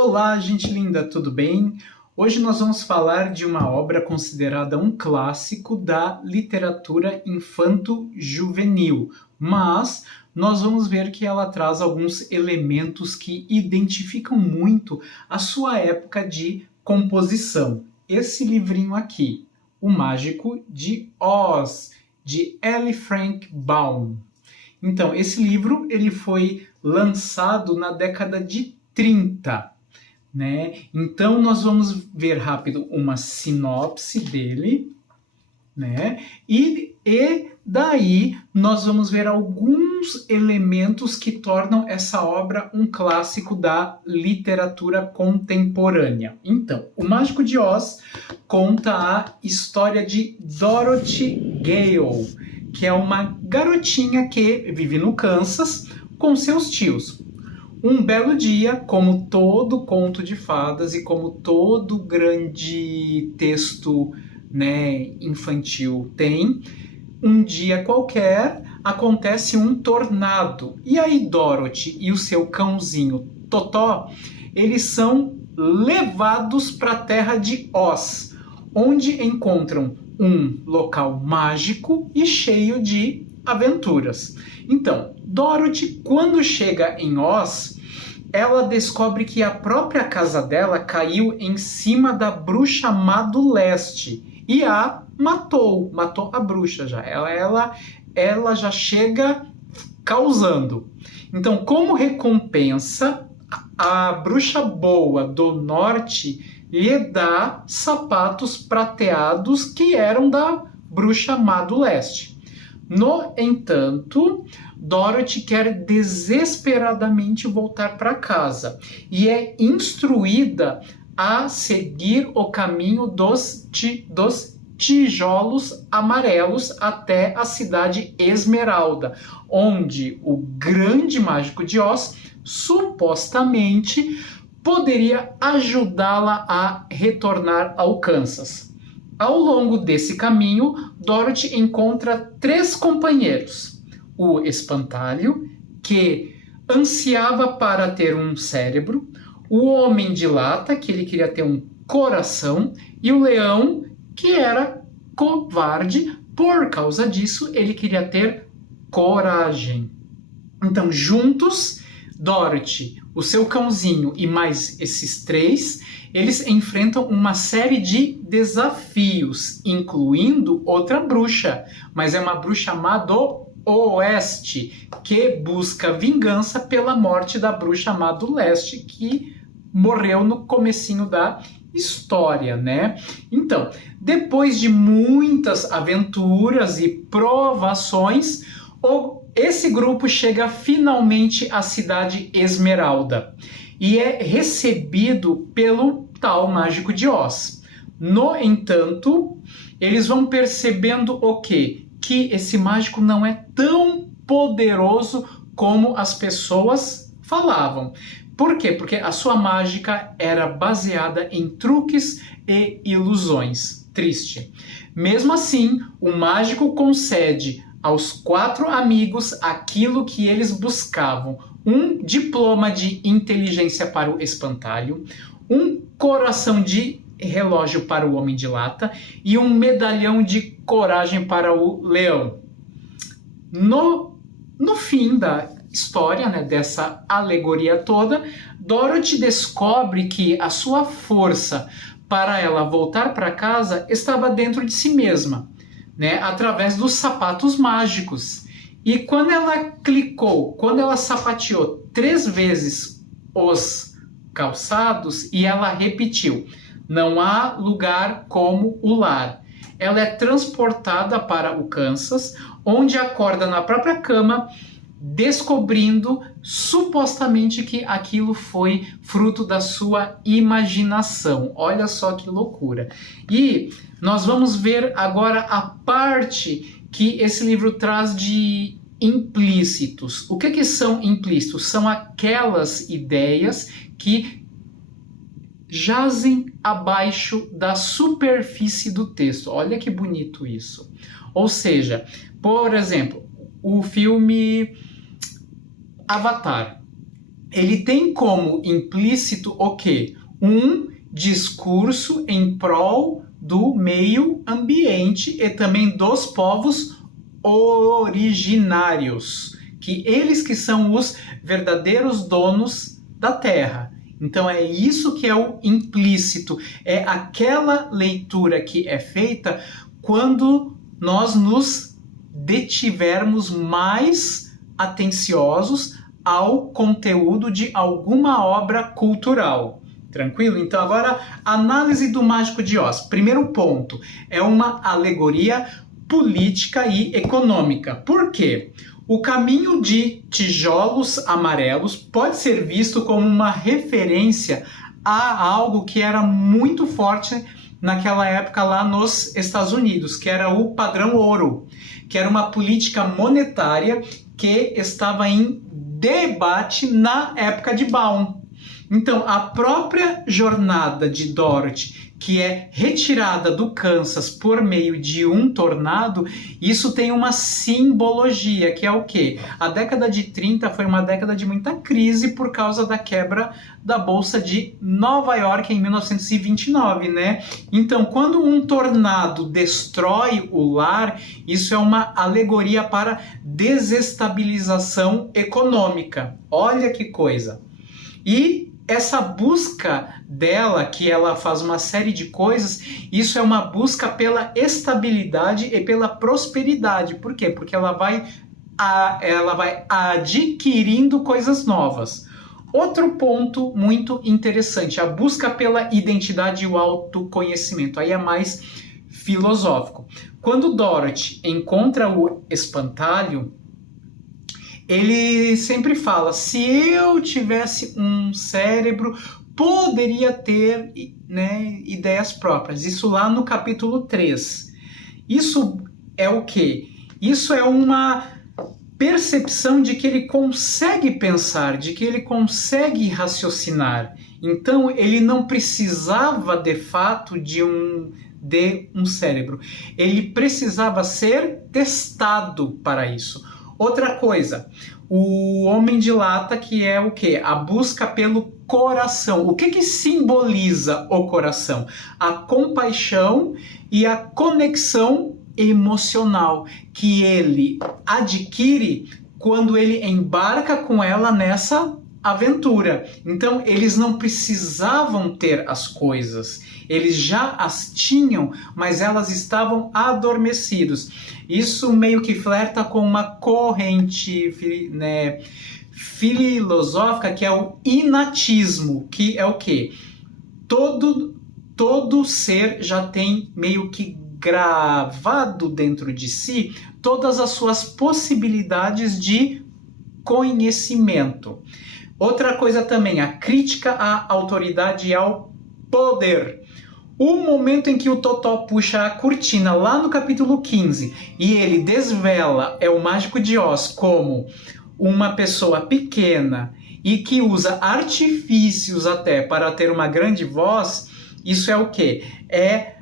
Olá, gente linda, tudo bem? Hoje nós vamos falar de uma obra considerada um clássico da literatura infanto-juvenil, mas nós vamos ver que ela traz alguns elementos que identificam muito a sua época de composição. Esse livrinho aqui, O Mágico de Oz, de L. Frank Baum. Então, esse livro ele foi lançado na década de 30. Né? Então, nós vamos ver rápido uma sinopse dele, né? E daí nós vamos ver alguns elementos que tornam essa obra um clássico da literatura contemporânea. Então, O Mágico de Oz conta a história de Dorothy Gale, que é uma garotinha que vive no Kansas com seus tios. Um belo dia, como todo conto de fadas e como todo grande texto, né, infantil tem, um dia qualquer acontece um tornado. E aí Dorothy e o seu cãozinho Totó, eles são levados para a terra de Oz, onde encontram um local mágico e cheio de aventuras. Então, Dorothy, quando chega em Oz, ela descobre que a própria casa dela caiu em cima da bruxa má do leste e a matou a bruxa já. Ela já chega causando. Então, como recompensa, a bruxa boa do norte lhe dá sapatos prateados que eram da bruxa má do leste. No entanto, Dorothy quer desesperadamente voltar para casa e é instruída a seguir o caminho dos tijolos amarelos até a cidade Esmeralda, onde o grande mágico de Oz supostamente poderia ajudá-la a retornar ao Kansas. Ao longo desse caminho, Dorothy encontra 3 companheiros. O espantalho, que ansiava para ter um cérebro, o homem de lata, que ele queria ter um coração, e o leão, que era covarde, por causa disso ele queria ter coragem. Então, juntos, Dorothy, o seu cãozinho e mais esses 3, eles enfrentam uma série de desafios, incluindo outra bruxa, mas é uma bruxa má do Oeste, que busca vingança pela morte da bruxa má do Leste, que morreu no comecinho da história, né? Então, depois de muitas aventuras e provações, esse grupo chega finalmente à cidade Esmeralda e é recebido pelo tal mágico de Oz. No entanto, eles vão percebendo o quê? Que esse mágico não é tão poderoso como as pessoas falavam. Por quê? Porque a sua mágica era baseada em truques e ilusões. Triste. Mesmo assim, o mágico concede aos 4 amigos aquilo que eles buscavam: um diploma de inteligência para o espantalho, um coração de relógio para o homem de lata e um medalhão de coragem para o leão. No fim da história, né, dessa alegoria toda, Dorothy descobre que a sua força para ela voltar para casa estava dentro de si mesma, né, através dos sapatos mágicos. E quando ela sapateou 3 vezes os calçados e ela repetiu: não há lugar como o lar, ela é transportada para o Kansas, onde acorda na própria cama, descobrindo supostamente que aquilo foi fruto da sua imaginação. Olha só que loucura. E nós vamos ver agora a parte que esse livro traz de implícitos. O que são implícitos? São aquelas ideias que jazem abaixo da superfície do texto. Olha que bonito isso. Ou seja, por exemplo, o filme Avatar. ele tem como implícito o quê? Um discurso em prol do meio ambiente e também dos povos originários, que eles que são os verdadeiros donos da terra. Então é isso que é o implícito, é aquela leitura que é feita quando nós nos detivermos mais atenciosos ao conteúdo de alguma obra cultural. Tranquilo? Então agora, análise do Mágico de Oz. Primeiro ponto, é uma alegoria política e econômica. Por quê? O caminho de tijolos amarelos pode ser visto como uma referência a algo que era muito forte naquela época lá nos Estados Unidos, que era o padrão ouro, que era uma política monetária que estava em debate na época de Baum. Então, a própria jornada de Dorothy, que é retirada do Kansas por meio de um tornado, isso tem uma simbologia, que é o quê? A década de 30 foi uma década de muita crise por causa da quebra da Bolsa de Nova York em 1929, né? Então, quando um tornado destrói o lar, isso é uma alegoria para desestabilização econômica. Olha que coisa! E essa busca dela, que ela faz uma série de coisas, isso é uma busca pela estabilidade e pela prosperidade. Por quê? Porque ela vai adquirindo coisas novas. Outro ponto muito interessante, a busca pela identidade e o autoconhecimento. Aí é mais filosófico. Quando Dorothy encontra o espantalho, ele sempre fala, se eu tivesse um cérebro, poderia ter, né, ideias próprias. Isso lá no capítulo 3. Isso é o quê? Isso é uma percepção de que ele consegue pensar, de que ele consegue raciocinar. Então, ele não precisava, de fato, de um cérebro. Ele precisava ser testado para isso. Outra coisa, o Homem de Lata, que é o quê? A busca pelo coração. O que simboliza o coração? A compaixão e a conexão emocional que ele adquire quando ele embarca com ela nessa aventura. Então, eles não precisavam ter as coisas. Eles já as tinham, mas elas estavam adormecidas. Isso meio que flerta com uma corrente, né, filosófica, que é o inatismo, que é o quê? Todo ser já tem meio que gravado dentro de si todas as suas possibilidades de conhecimento. Outra coisa também, a crítica à autoridade e ao poder. O momento em que o Totó puxa a cortina lá no capítulo 15 e ele desvela o Mágico de Oz como uma pessoa pequena e que usa artifícios até para ter uma grande voz, isso é o quê? É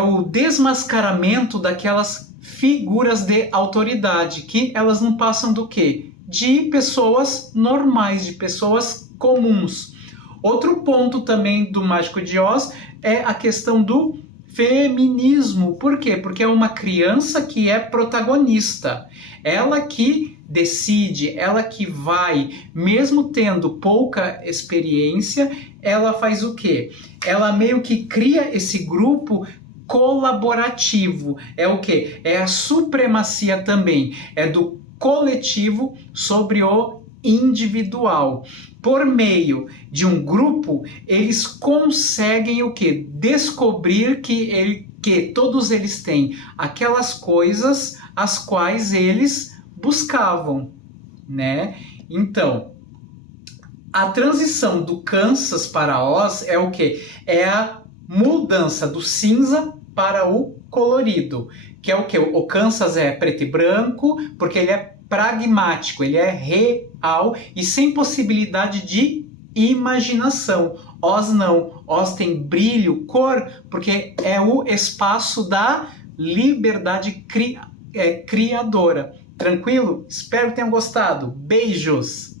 o desmascaramento daquelas figuras de autoridade, que elas não passam do quê? De pessoas normais, de pessoas comuns. Outro ponto também do Mágico de Oz é a questão do feminismo. Por quê? Porque é uma criança que é protagonista. Ela que decide, ela que vai, mesmo tendo pouca experiência, ela faz o quê? Ela meio que cria esse grupo colaborativo. É o quê? É a supremacia também. É do coletivo sobre o individual. Por meio de um grupo, eles conseguem o quê? Descobrir que todos eles têm aquelas coisas as quais eles buscavam, né? Então, a transição do Kansas para Oz é o quê? É a mudança do cinza para o colorido, que é o quê? O Kansas é preto e branco, porque ele é pragmático, ele é real e sem possibilidade de imaginação. Oz não. Oz tem brilho, cor, porque é o espaço da liberdade criadora. Tranquilo? Espero que tenham gostado. Beijos!